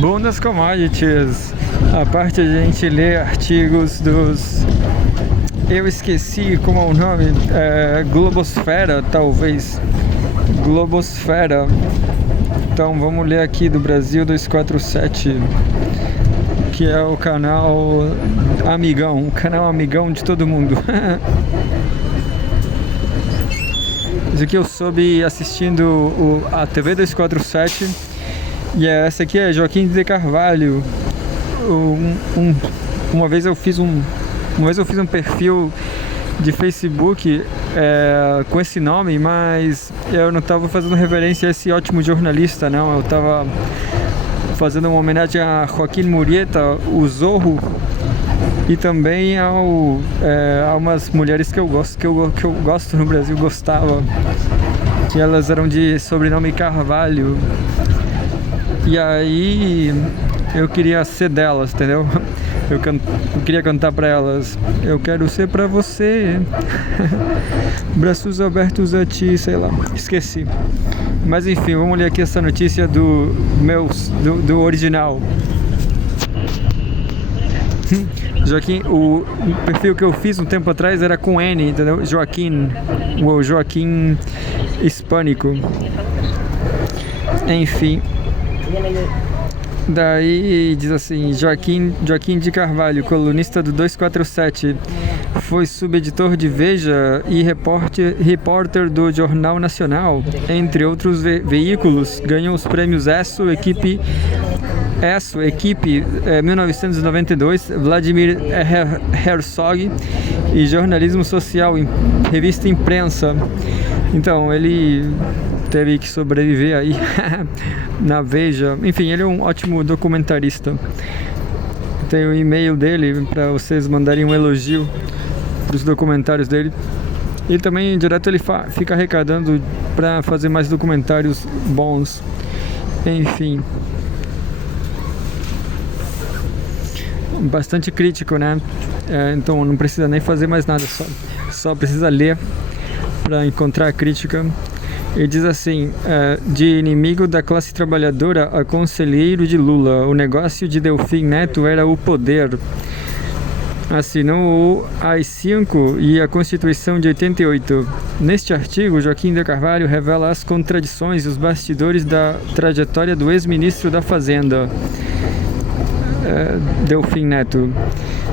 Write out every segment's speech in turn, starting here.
Bom das commodities. A parte de a gente ler artigos dos... Eu esqueci como é o nome. Globosfera, talvez. Globosfera. Então vamos ler aqui do Brasil 247, que é o canal amigão, o canal amigão de todo mundo. Isso aqui eu soube assistindo a TV 247. E essa aqui é Joaquim de Carvalho. Uma vez eu fiz um perfil de Facebook com esse nome, mas eu não estava fazendo reverência a esse ótimo jornalista, não. Eu estava fazendo uma homenagem a Joaquim Murrieta, o Zorro, e também a umas mulheres que eu gosto no Brasil, gostava, que elas eram de sobrenome Carvalho. E aí eu queria ser delas, entendeu? Eu queria cantar pra elas: eu quero ser pra você, braços abertos a ti, sei lá, esqueci. Mas enfim, vamos ler aqui essa notícia do original. Joaquim, o perfil que eu fiz um tempo atrás era com N, entendeu? Joaquim, o Joaquim hispânico. Enfim. Daí diz assim: Joaquim de Carvalho, colunista do 247, foi subeditor de Veja e repórter do Jornal Nacional, entre outros veículos. Ganhou os prêmios ESSO, Equipe 1992, Vladimir Herzog e Jornalismo Social, Revista Imprensa. Então, ele teve que sobreviver aí na Veja. Enfim, ele é um ótimo documentarista. Tem o e-mail dele para vocês mandarem um elogio dos documentários dele. E também direto ele fica arrecadando para fazer mais documentários bons. Enfim, bastante crítico, né? Então não precisa nem fazer mais nada, só precisa ler para encontrar a crítica. Ele diz assim: de inimigo da classe trabalhadora a conselheiro de Lula, o negócio de Delfim Neto era o poder. Assinou o AI-5 e a Constituição de 88. Neste artigo, Joaquim de Carvalho revela as contradições e os bastidores da trajetória do ex-ministro da Fazenda, Delfim Neto.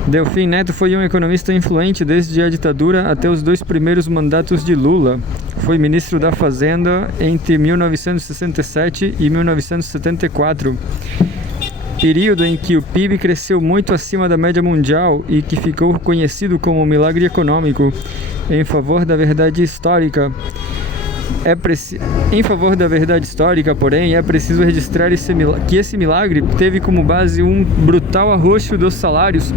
Delfim Neto foi um economista influente desde a ditadura até os 2 primeiros mandatos de Lula. Foi ministro da Fazenda entre 1967 e 1974, período em que o PIB cresceu muito acima da média mundial e que ficou conhecido como milagre econômico. Em favor da verdade histórica, porém, é preciso registrar que esse milagre teve como base um brutal arroxo dos salários,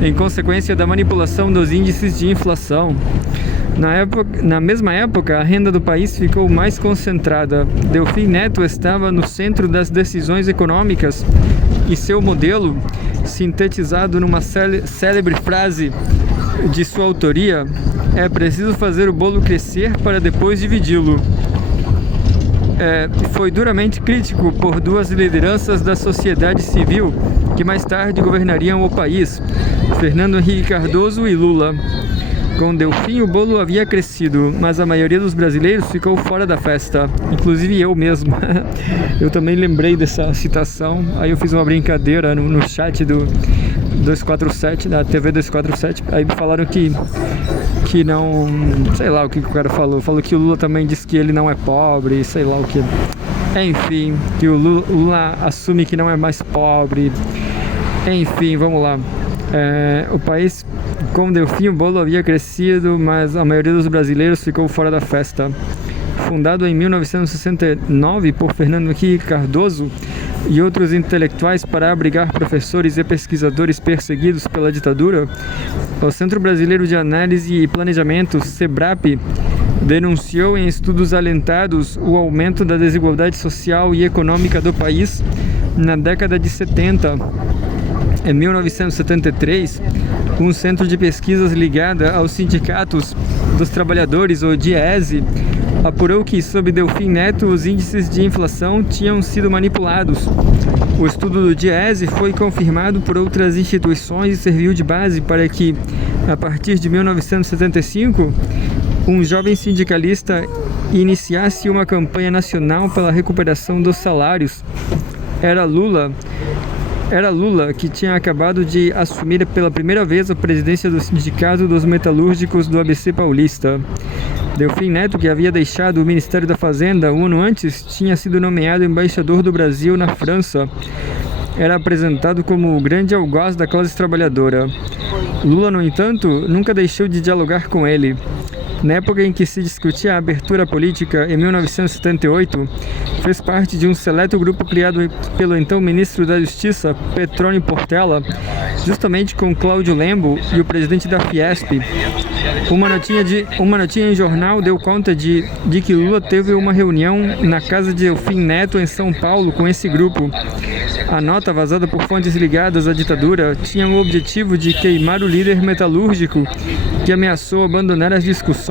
em consequência da manipulação dos índices de inflação. Na mesma época, a renda do país ficou mais concentrada. Delfim Neto estava no centro das decisões econômicas e seu modelo, sintetizado numa célebre frase de sua autoria: é preciso fazer o bolo crescer para depois dividi-lo. Foi duramente crítico por 2 lideranças da sociedade civil que mais tarde governariam o país: Fernando Henrique Cardoso e Lula. Com Delfim, o bolo havia crescido, mas a maioria dos brasileiros ficou fora da festa, inclusive eu mesmo. Eu também lembrei dessa citação, aí eu fiz uma brincadeira no chat do 247, da TV 247, aí me falaram que não, sei lá o que o cara falou que o Lula também disse que ele não é pobre, sei lá o que. Enfim, que o Lula assume que não é mais pobre. Enfim, vamos lá. O país, com Delfim, o bolo havia crescido, mas a maioria dos brasileiros ficou fora da festa. Fundado em 1969 por Fernando Henrique Cardoso e outros intelectuais para abrigar professores e pesquisadores perseguidos pela ditadura, o Centro Brasileiro de Análise e Planejamento, SEBRAP, denunciou em estudos alentados o aumento da desigualdade social e econômica do país na década de 70. Em 1973, um centro de pesquisas ligado aos sindicatos dos trabalhadores, o DIEESE, apurou que, sob Delfim Neto, os índices de inflação tinham sido manipulados. O estudo do Diese foi confirmado por outras instituições e serviu de base para que, a partir de 1975, um jovem sindicalista iniciasse uma campanha nacional pela recuperação dos salários. Era Lula que tinha acabado de assumir pela primeira vez a presidência do Sindicato dos Metalúrgicos do ABC Paulista. Delfim Neto, que havia deixado o Ministério da Fazenda um ano antes, tinha sido nomeado embaixador do Brasil na França. Era apresentado como o grande algoz da classe trabalhadora. Lula, no entanto, nunca deixou de dialogar com ele. Na época em que se discutia a abertura política, em 1978, fez parte de um seleto grupo criado pelo então ministro da Justiça, Petrônio Portela, justamente com Cláudio Lembo e o presidente da Fiesp. Uma notinha em jornal deu conta de que Lula teve uma reunião na casa de Delfim Neto, em São Paulo, com esse grupo. A nota, vazada por fontes ligadas à ditadura, tinha o objetivo de queimar o líder metalúrgico, que ameaçou abandonar as discussões.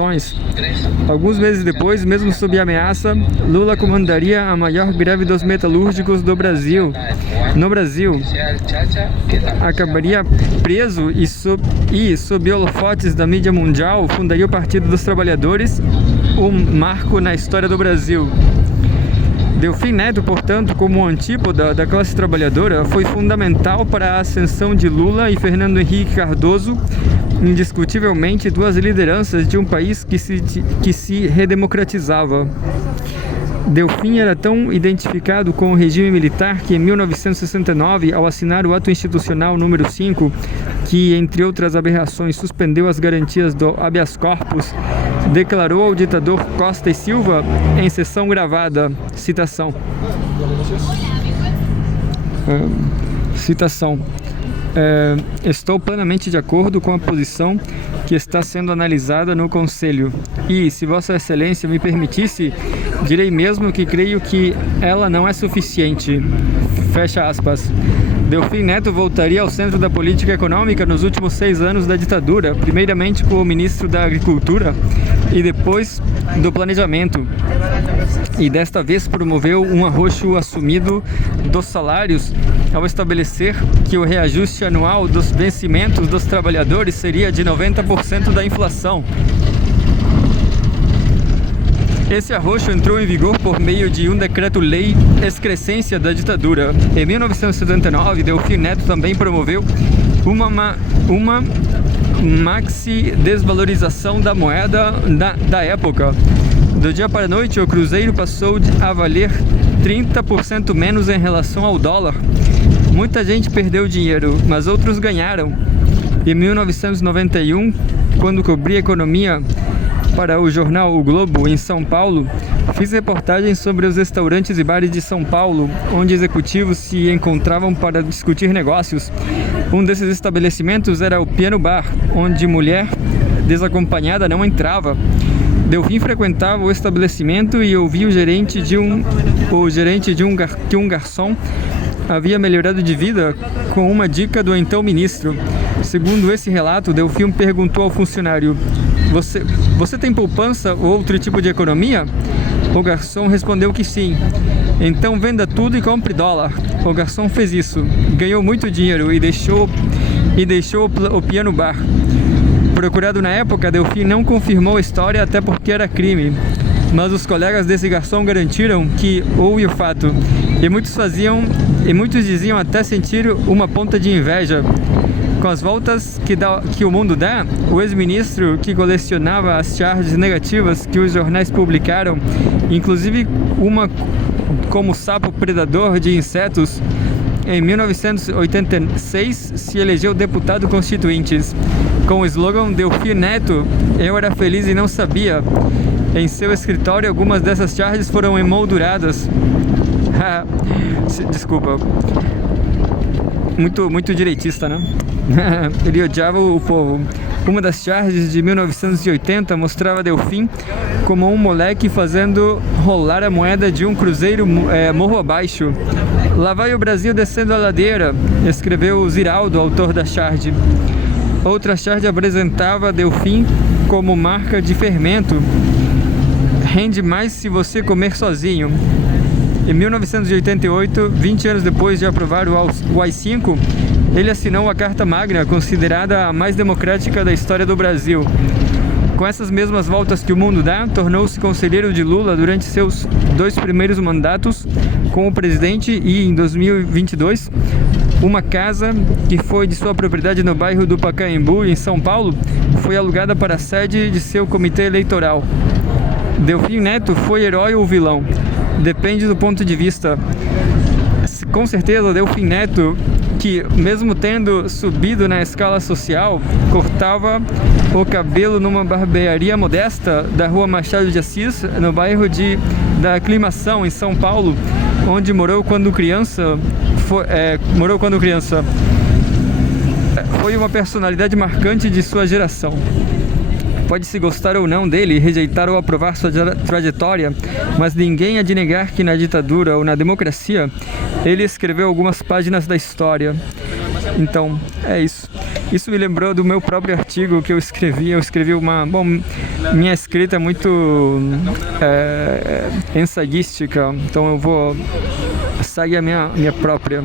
Alguns meses depois, mesmo sob ameaça, Lula comandaria a maior greve dos metalúrgicos do Brasil. No Brasil, acabaria preso e sob holofotes da mídia mundial, fundaria o Partido dos Trabalhadores, um marco na história do Brasil. Delfim Neto, portanto, como antípoda da classe trabalhadora, foi fundamental para a ascensão de Lula e Fernando Henrique Cardoso, indiscutivelmente duas lideranças de um país que se redemocratizava. Delfim era tão identificado com o regime militar que, em 1969, ao assinar o Ato Institucional número 5, que, entre outras aberrações, suspendeu as garantias do habeas corpus, declarou ao ditador Costa e Silva, em sessão gravada, citação, estou plenamente de acordo com a posição que está sendo analisada no Conselho e, se Vossa Excelência me permitisse, direi mesmo que creio que ela não é suficiente. Fecha aspas. Delfim Neto voltaria ao centro da política econômica nos últimos 6 anos da ditadura, primeiramente como ministro da Agricultura e depois do Planejamento. E desta vez promoveu um arroxo assumido dos salários ao estabelecer que o reajuste anual dos vencimentos dos trabalhadores seria de 90% da inflação. Esse arroxo entrou em vigor por meio de um decreto-lei excrescência da ditadura. Em 1979, Delfim Neto também promoveu uma maxi-desvalorização da moeda da época. Do dia para a noite, o cruzeiro passou a valer 30% menos em relação ao dólar. Muita gente perdeu dinheiro, mas outros ganharam. Em 1991, quando cobri economia para o jornal O Globo, em São Paulo, fiz reportagens sobre os restaurantes e bares de São Paulo, onde executivos se encontravam para discutir negócios. Um desses estabelecimentos era o Piano Bar, onde mulher desacompanhada não entrava. Delfim frequentava o estabelecimento e ouvi que um garçom havia melhorado de vida com uma dica do então ministro. Segundo esse relato, Delfim perguntou ao funcionário: Você tem poupança ou outro tipo de economia? O garçom respondeu que sim. Então venda tudo e compre dólar. O garçom fez isso, ganhou muito dinheiro e deixou o Piano Bar. Procurado na época, Delfim não confirmou a história, até porque era crime. Mas os colegas desse garçom garantiram que houve o fato. E muitos diziam até sentir uma ponta de inveja. Com as voltas que o mundo dá, o ex-ministro, que colecionava as charges negativas que os jornais publicaram, inclusive uma como sapo predador de insetos, em 1986 se elegeu deputado constituinte. Com o slogan Delfim Neto, eu era feliz e não sabia. Em seu escritório, algumas dessas charges foram emolduradas. Desculpa. Muito direitista, né? Ele odiava o povo. Uma das charges de 1980 mostrava Delfim como um moleque fazendo rolar a moeda de um cruzeiro morro abaixo. Lá vai o Brasil descendo a ladeira, escreveu Ziraldo, autor da charge. Outra charge apresentava Delfim como marca de fermento. rende mais se você comer sozinho. Em 1988, 20 anos depois de aprovar o AI-5, ele assinou a Carta Magna, considerada a mais democrática da história do Brasil. Com essas mesmas voltas que o mundo dá, tornou-se conselheiro de Lula durante seus 2 primeiros mandatos como presidente e, em 2022, uma casa que foi de sua propriedade no bairro do Pacaembu, em São Paulo, foi alugada para a sede de seu comitê eleitoral. Delfim Neto foi herói ou vilão? Depende do ponto de vista. Com certeza, Delfim Neto, que mesmo tendo subido na escala social, cortava o cabelo numa barbearia modesta da rua Machado de Assis, no bairro da Aclimação, em São Paulo, onde morou quando criança. Foi uma personalidade marcante de sua geração. Pode-se gostar ou não dele, rejeitar ou aprovar sua trajetória, mas ninguém há de negar que na ditadura ou na democracia, ele escreveu algumas páginas da história. Então, é isso. Isso me lembrou do meu próprio artigo que eu escrevi. Eu escrevi Bom, minha escrita é muito ensaística, então eu vou sair a minha própria.